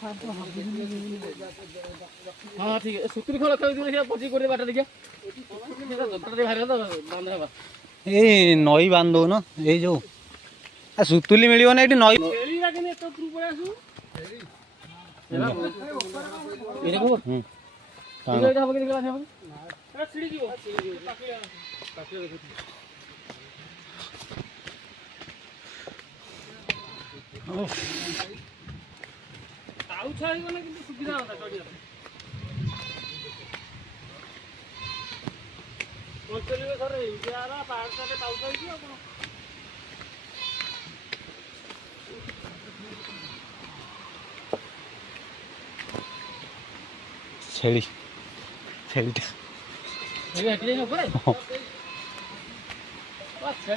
हाँ ठीक है सुतरी खोल पची कर बाट देखिए ए नई बांध दो ना ये जो सुतुली मिल ना ये नई सुविधा छेली छेली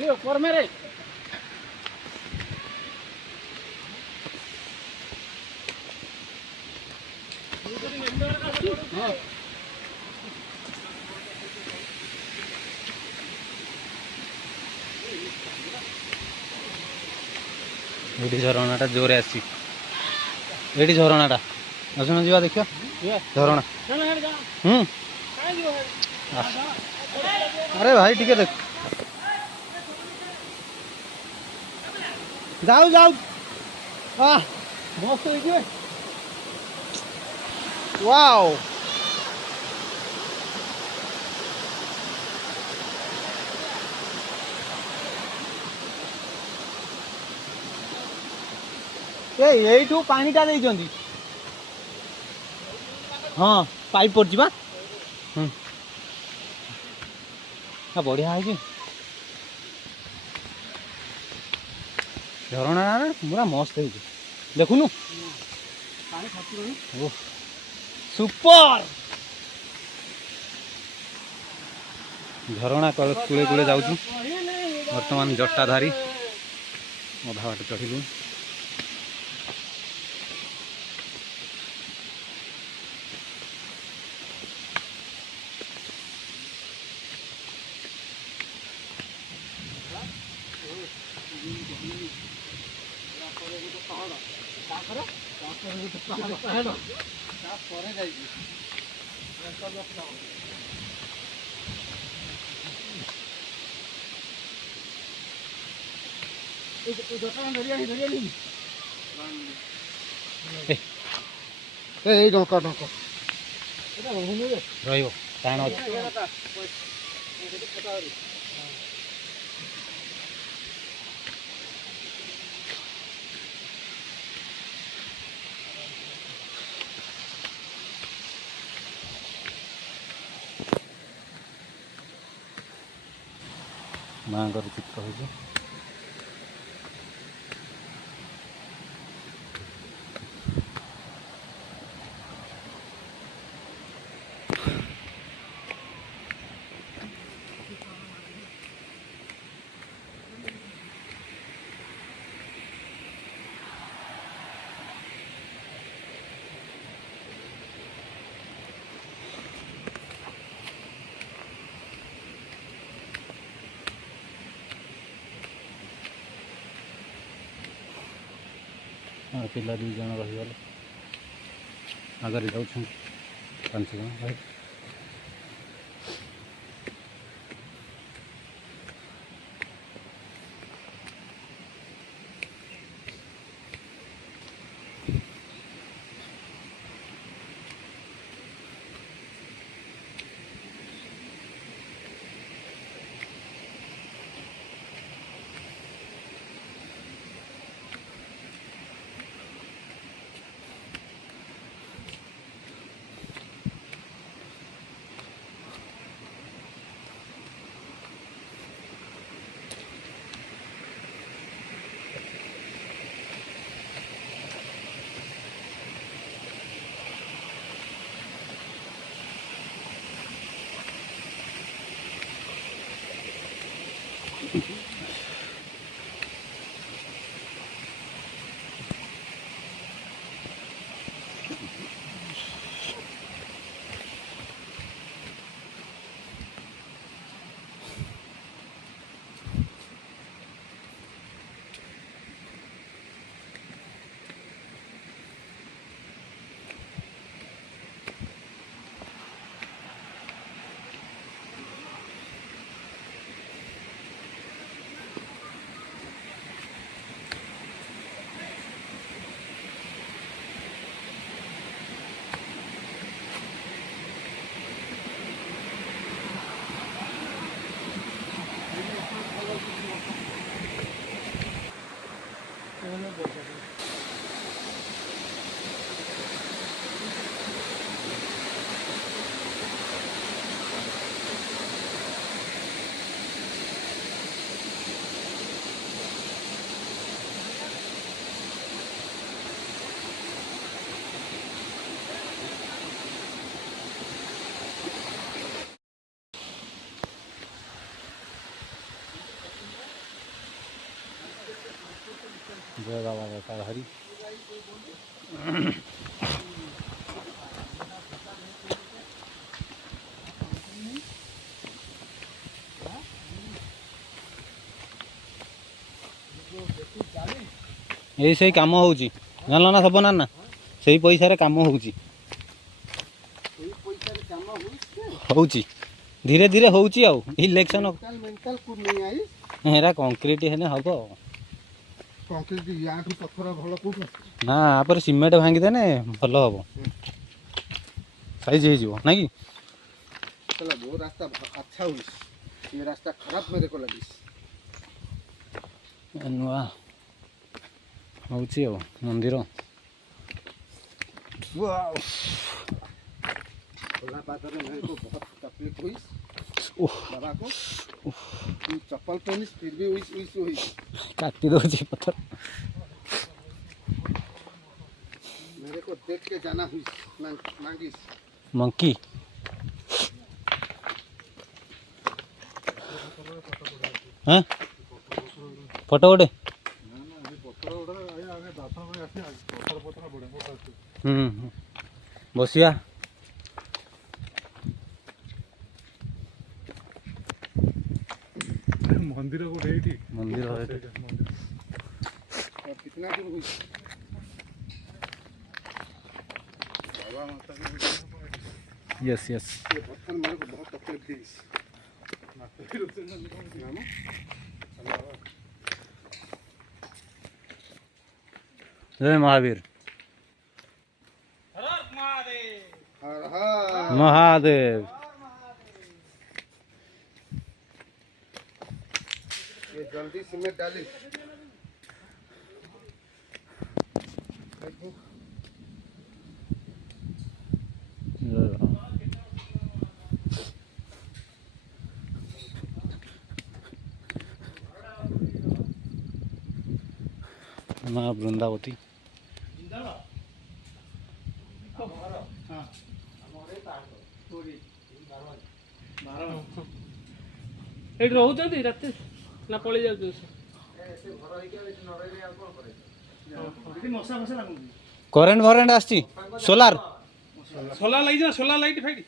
ऊपर मेरे ये झरणाटा जोरे आसी ये झरणाटा आसुन जा देख झरणा अरे भाई टिके देख जाऊ जाऊ मस्त वाओ यू पानीटा देइछंदी हाँ पाइप पड़ जा बढ़िया है झरणा पूरा मस्त है देखुनु सुपर झरणा कूले कूले जाऊँ बर्तमान जटाधारी अधा बाट चढ़िलु माँ चित्र हो पिला दुई जन रहीगले आगे जाऊँ 5 जन भाई जय बाबा बेटा हरी। यही से काम होउची जानल ना सब ना से पैसा काम होउची होउची धीरे धीरे होउची आ इलेक्शन हेरा कंक्रीट हेने हम ना आप सीमेंट भांगी देने भल हम साइज हो ना कि वो रास्ता अच्छा हुई, ये रास्ता खराब मेरे को लगी। नुआ होउची आ मंदिर खुला पाथर में मेरे को बहुत तकलीफ हुई बाबा को। चप्पल पहनी फिर भी हुई काटी दो पत्थर मेरे को देख के जाना हुई मांगी मंकी हाँ फोटो उठे बसिया मंदिर को डेटी मंदिर कितना दिन हुई बाबा माता की यस यस ये पत्थर मेरे को बहुत तकलीफ दी। जय महावीर हर हर महादेव। ये जल्दी सीमेंट डाली माँ वृंदावती ଏଠି ରହୁଛନ୍ତି ରାତି ନା ପଳେଇ ଯାଉଛନ୍ତି? କରେଣ୍ଟ ଫରେଣ୍ଟ ଆସିଛି ସୋଲାର सोलार लाइट ना सोलार लाइट फाइट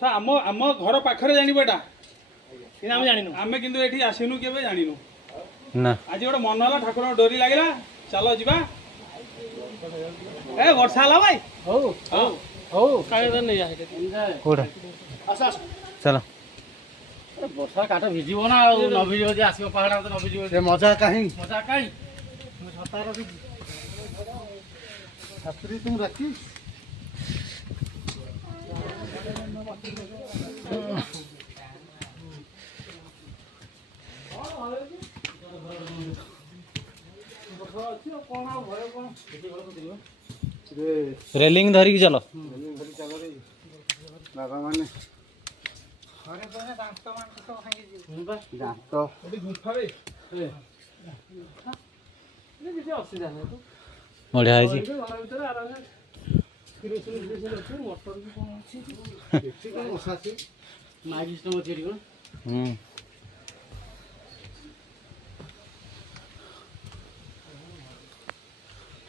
आम आम घर पाखरे जानिबो एटा ଆମେ ଜାଣିନୁ। आमे किंतु एठी आसिनु केबे जानिनु ना आज गोटे मन होला ठाकुर डोरी लागिला चलो जीवा ए वर्षा हला भाई ହଉ ହଉ ହଉ କାଳେ ନେଇ ଯା କୋଉଟା ଆସ ଆସ। ଚାଲ ବର୍ଷା କାଠ ଭିଜିବ ନା ଆଉ ନ ଭିଜିବ ଯେ ଆସିବ ପାହାଡ଼ ତ ନ ଭିଜିବ ये मजा कहीं ମଜା କାଇଁ ମୁଁ ଛତା ରଖିଛି। छतरी तुम रखी रेलिंग धरिकी चल बाबा माने दांत गुफा रे କିଛି ଅସୁବିଧା ନାହିଁ ତୁ बढ़िया है जी ଘର ଭିତରେ ଆରାମସେ କିରୋସିନ ଅଛି ମଟର ବି କ'ଣ ଅଛି ଏଠି କଣ ମଶା ଅଛି ମାଇକ୍ ସିଷ୍ଟମ୍ ଅଛି ଏଠି କ'ଣ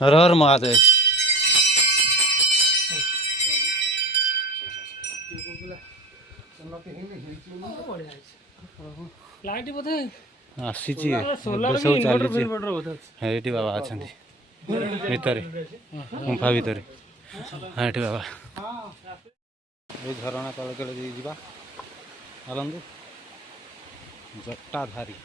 हर हर महादेव ଲାଇଟ୍ ବୋଧେ ଆସିଛି ସୋଲାର ସବୁ ଇନଭର୍ଟର ଚାଲିଛି ଫିନଭର୍ଟର ବୋଧେ ଅଛି। ଏଇଠି ବାବା ଅଛନ୍ତି ଭିତରେ ଗୁମ୍ଫା ଭିତରେ ହଁ ଏଠି ବାବା ଏଇ ଝରଣା ତଳେ ତଳେ ଦେଇ ଯିବା ଚାଲନ୍ତୁ ଜଟାଧାରୀ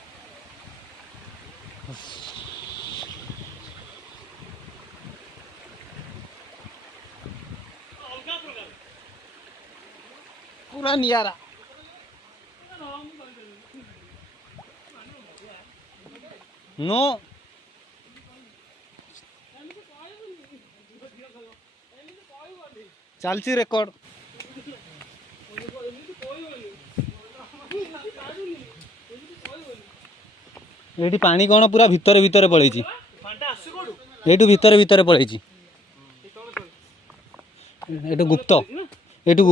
पूरा नियारा नो चलची रेकर्ड एठी पानी कौन पूरा भितर भितर पड़ेची एठू भितर भितर पड़ेची एठू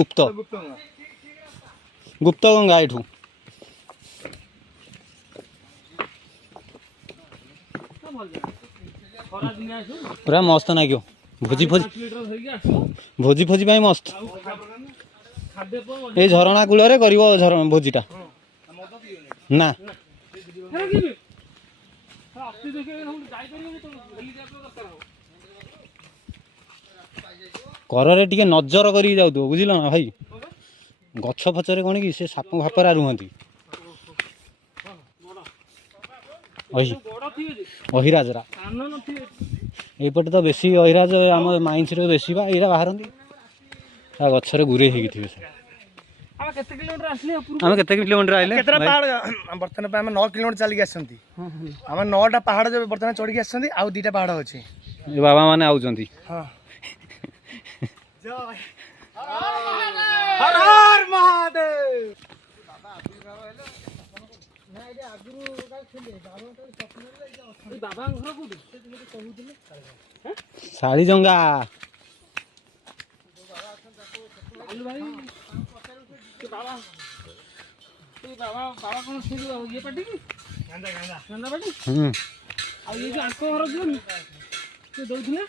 गुप्त गुप्त गंगा एठू ଖରା ଦିନେ ଆସୁ ପୁରା ମସ୍ତ ନାଗିବ ଭୋଜି ଫୋଜି 5 ଲିଟର ଧରିକି ଆସିବ ଭୋଜି ଫୋଜି ପାଇଁ ମସ୍ତ ଆଉ ଖାଦ୍ୟ କଣ ଏଇ ଝରଣା କୂଳରେ କରିବ ଭୋଜିଟା ନା ହେରା କିବେ ଅତି ଦେଖେ ଯାଇପାରିବନି ତ ହେଲିକପ୍ଟର ଦରକାର ହବ କରରେ ଟିକେ ନଜର କରିକି ଯାଉଥିବ ବୁଝିଲ ନା ଭାଇ ଗଛ ଫଛରେ କଣ କି ସେ ସାପ ଫାପରା ରୁହନ୍ତି ବଡ ଥିବେ ଯେ ଅହିରାଜରା କାନ ନଥିବେ ଏଇପଟେ ତ ବେଶୀ ଅହିରାଜ ଆମ ମାଇନ୍ସରେ ବେଶୀ ବା ଏଇରା ବାହାରନ୍ତି ତା ଗଛରେ ଗୁରେଇ ହେଇକି ଥିବେ ସେ ଆମେ କେତେ କିଲୋମିଟର ଆସିଲେ ଉପରକୁ ଆମେ କେତେ କିଲୋମିଟର ଆଇଲେ କେତେଟା ପାହାଡ଼ ବର୍ତ୍ତମାନ ପାଇଁ ଆମେ 9 କିଲୋମିଟର ଚାଲିକି ଆସିଛନ୍ତି ଆମେ 9ଟା ପାହାଡ଼ ଯୋଉ ବର୍ତ୍ତମାନ ଚଢ଼ିକି ଆସିଛନ୍ତି ଆଉ 2ଟା ପାହାଡ଼ ଅଛି ଏ ବାବା ମାନେ ଆଉଛନ୍ତି ହଁ ହର ହର ମହାଦେବ ଏଇ ବାବାଙ୍କ ଘର କୋଉଠି କହୁଥିଲେ ଶାଳିଜଙ୍ଗା ଆଲୁ ଭାଇ ସେ ବାବା ବାବା କଣ ସେ ଯୋଉ ଇଏ ପାଟି କି ଗାନ୍ଦା ପାଟି ଆଉ ଇଏ ଯୋଉ ଆଙ୍କ ଘର ଯିବନି ସେ ଦଉଥିଲେ